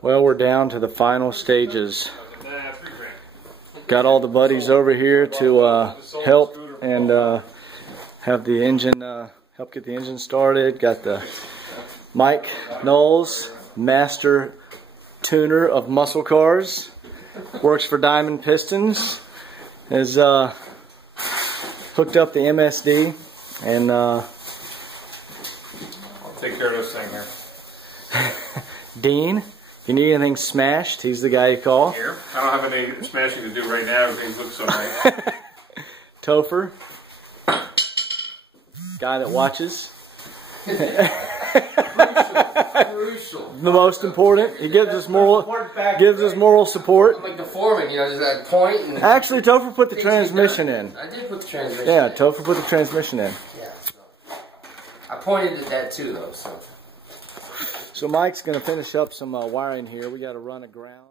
Well, we're down to the final stages. Got all the buddies over here to help and have the engine, help get the engine started. Got the Mike Knowles, master tuner of muscle cars, works for Diamond Pistons, has hooked up the MSD, and I'll take care of this thing here. Dean, if you need anything smashed, he's the guy you call. Here, I don't have any smashing to do right now. Everything looks so nice. Topher, guy that watches. Crucial. The most important. He gives us moral support. I'm like the foreman, you know, just that point. And Actually, Topher put the transmission in. I did put the transmission Yeah, in. Topher put the transmission in. Yeah, so. I pointed at that too, though. So Mike's going to finish up some wiring here. We got to run a ground.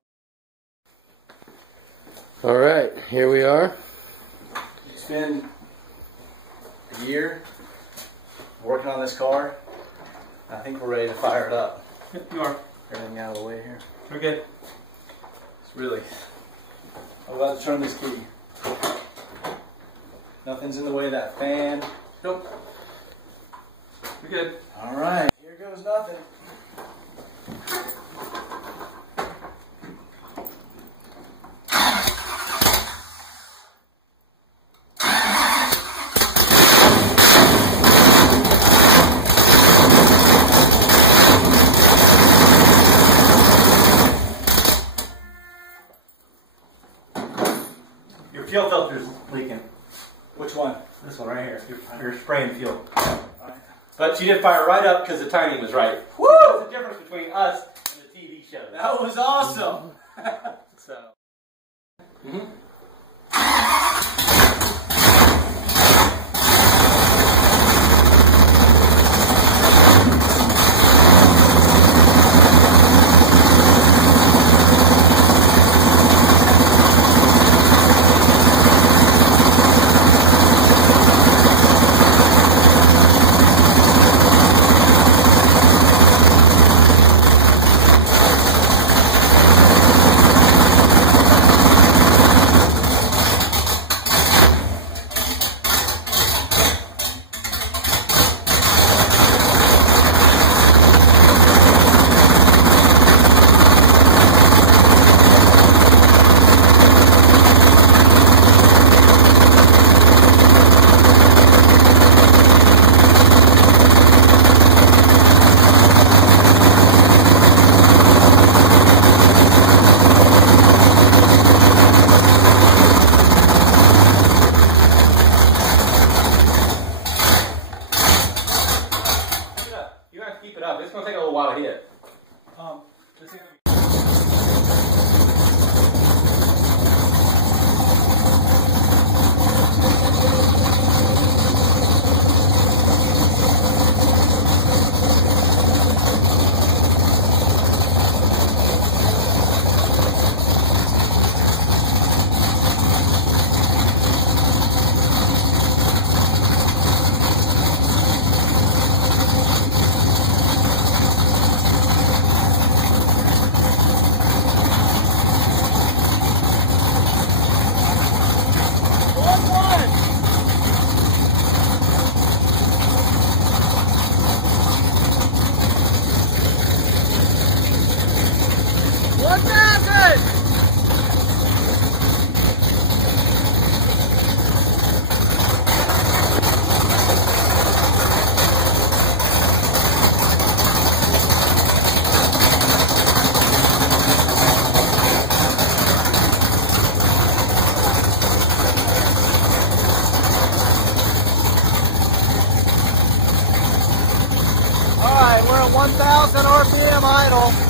All right, here we are. It's been a year working on this car. I think we're ready to fire it up. You are. Everything out of the way here. We're good. It's really... I'm about to turn this key. Nothing's in the way of that fan. Nope. We're good. Alright, here goes nothing. Your fuel filter's leaking. Which one? This one right here. You're spraying fuel. But you did fire right up because the timing was right. Woo! That's the difference between us and the TV shows. That was awesome! So. Keep it up. It's going to take a little while to hit. What's happening? Alright, we're at 1,000 RPM idle.